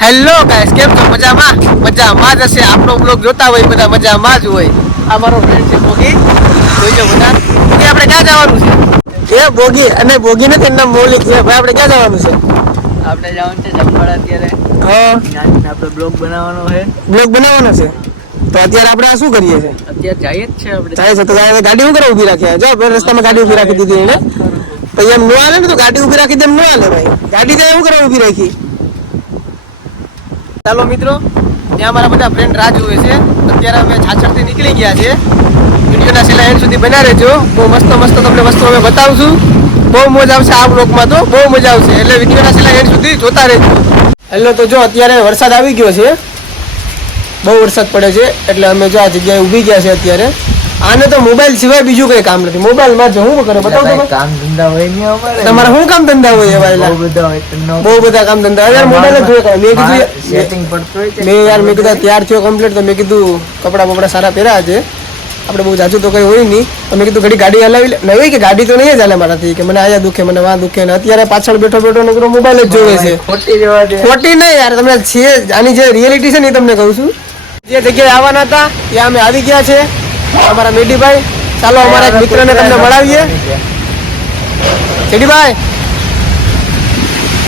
Hello guys, કેમ છો? મજામાં જ હશે. આપણો બ્લોગ જોતા હોય બધા મજામાં જ હોય. આ મારો ફ્રેન્ડ છે બોગી, જોઈજો બધા. બોગી, આપણે ક્યાં જવાનું છે? એ બોગી અને બોગી નથી, એનું નામ મૌલિક છે. ભાઈ, આપણે ક્યાં જવાનું છે? આપણે જવાનું છે જમવાડા અત્યારે. હા, આપણે બ્લોગ બનાવવાનો છે. બ્લોગ બનાવવાનો છે. તો અત્યારે આપણે આ શું કરીએ છીએ? અત્યારે જઈએ જ છે આપણે. જાય છે તો ગાડી શું કરવા ઊભી રાખ્યા? જો રસ્તામાં ગાડી ઊભી રાખી દીધી એને. તો એમ ન હાલે ને, તો ગાડી ઊભી રાખી દે, એમ ન હાલે ભાઈ. ગાડી તો એવું કરવા ઊભી રાખી. ચાલો મિત્રો, ત્યાં અમારા બધા ફ્રેન્ડ રાહ જુએ છે. અત્યારે અમે છાછડથી નીકળી ગયા છે. વિડીયોના છેલ્લા એન્ડ સુધી બના રહેજો. બહુ મસ્ત મસ્ત તમને વસ્તુ અમે બતાવશું. બહુ મજા આવશે આ બ્લોગમાં, તો બહુ મજા આવશે. એટલે વિડીયોના છેલ્લા એન્ડ સુધી જોતા રહેજો. હેલો, તો જો અત્યારે વરસાદ આવી ગયો છે. બહુ વરસાદ પડે છે, એટલે અમે જો આ જગ્યાએ ઊભી ગયા છે અત્યારે. આને તો મોબાઈલ સિવાય બીજું કઈ કામ નથી. મોબાઈલમાં જો શું કરે બતાવો તો. કામ ધંધા હોય નહીં અમારે. તમારા શું કામ ધંધા હોય એવા? બહુ બધા કામ ધંધા. યાર મોબાઈલ જ જોઈએ. મેં કીધું સેટિંગ પડતું હોય છે. મેં કીધું તૈયાર થયો કમ્પ્લીટ, તો મેં કીધું કપડા બપડા સારા પહેર્યા છે. આપણે બહુ જાજુ તો કઈ હોય નહીં. તો મેં કીધું ઘડી ગાડી હલાવી લે. નહીં કે ગાડી તો નહીં જ હાલે મારાથી, કે મને આયા દુખે, મને વાં દુખે. ને અત્યારે પાછળ બેઠો નકરો મોબાઈલ જ જોવે છે. ખોટી નહીં યાર, તમને છે આની જે રિયાલિટી છે ને એ તમને કહું છું. જે જગ્યાએ આવવાના હતા ત્યાં અમે આવી ગયા છે. અમારા મેડીભાઈ, ચાલો અમારા એક મિત્રને તમને મળાવીએ. જેડીભાઈ,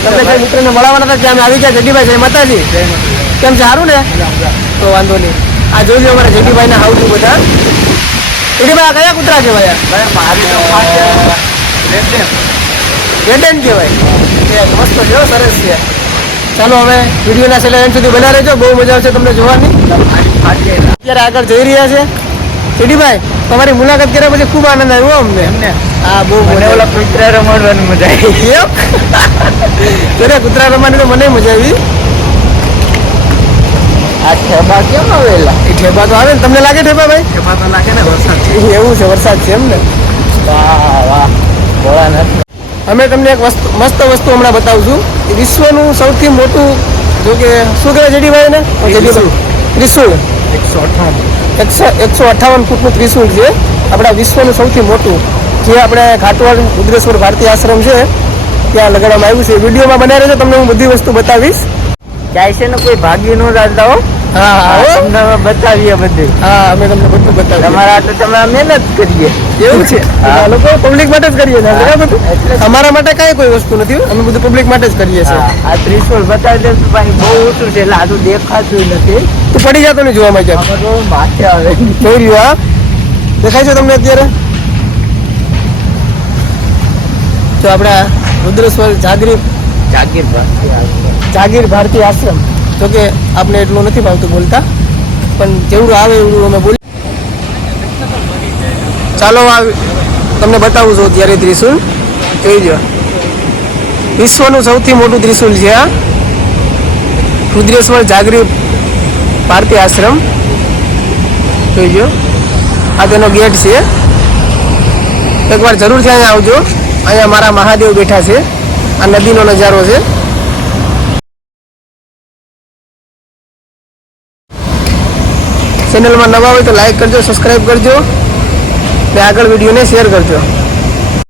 તમને કઈ મિત્રને મળાવવાના હતા ત્યાં અમે આવી ગયા. જેડીભાઈ, જય માતાજી. કેમ છે? સારું ને? તો વાંધો નહીં. આ જોઈ લો અમારા જેડીભાઈ ના હાઉસ બધા. જેડીભાઈ, આ કયા કૂતરા કહેવાય? રેડન કહેવાય. મસ્ત છે, સરસ છે. ચાલો હવે વિડીયોના છેલ્લા એન્ડ સુધી બના રહેજો. બહુ મજા આવશે તમને જોવાની. અત્યારે આગળ જઈ રહ્યા છે. જેડીભાઈ, તમારી મુલાકાત કર્યા પછી ખૂબ આનંદ આવ્યો અમને. હા, બહુ મને ઓલા કૂતરા રમાડવાની મજા આવી. એમ કૂતરા રમવાની તો મને મજા આવી. આ ઠેબા કેમ આવેલા? એ ઠેબા તો આવે ને. તમને લાગે ઠેબા ભાઈ? ઠેબા તો લાગે ને, વરસાદ છે. એવું છે, વરસાદ છે એમ ને. વાહ વાહ, ભોળા નથી. અમે તમને એક મસ્ત વસ્તુ હમણાં બતાવશું. વિશ્વનું સૌથી મોટું, જો કે શું કહેવાય જેડીભાઈ ને? ત્રિશુળ. 158 ફૂટનું ત્રિશુળ છે. આપણા વિશ્વનું સૌથી મોટું, જે આપણે ઘાટવાડ રુદ્રેશ્વર ભારતી આશ્રમ છે ત્યાં લગાડવામાં આવ્યું છે. વિડીયોમાં બનાવી રહેજો, તમને હું બધી વસ્તુ બતાવીશ. જાય છે ને કોઈ ભાગી નો દાદા હો. હા, તમને બતાવીએ બધું. હા, અમે તમને બધું બતાવીએ. તમારા તો તમે મહેનત કરીએ. એવું છે? આ લોકો પબ્લિક માટે જ કરીએ છીએ બરાબર. અમારા માટે કાંઈ કોઈ વસ્તુ નથી. અમે બધું પબ્લિક માટે જ કરીએ છીએ. આ ત્રિશુળ બતાવી દેશું ભાઈ, બહુ ઊંચું છે એટલે આજુ દેખાતું નથી. તું પડી જતો નહીં જોવા માટે. માથે આવે જોઈ રહ્યો. હા, દેખાય છે તમને અત્યારે? તો આપણા રુદ્રેશ્વર જાગીર ભારતી આશ્રમ. જો કે આપણે એટલું નથી ભાવતું બોલતા, પણ જેવડું આવે એવું અમે બોલી. ચાલો તમને બતાવું છું અત્યારે ત્રિશુલ. જોઈ લો, વિશ્વનું સૌથી મોટું ત્રિશુલ છે આ રુદ્રેશ્વર જાગીર ભારતી આશ્રમ. જોઈ લો, આ તેનો ગેટ છે. એકવાર જરૂરથી અહીંયા આવજો. અહીંયા મારા મહાદેવ બેઠા છે. આ નદીનો નજારો છે. ચેનલમાં નવા હોય તો લાઈક કરજો, સબસ્ક્રાઈબ કરજો ને આગળ વિડીયોને શેર કરજો.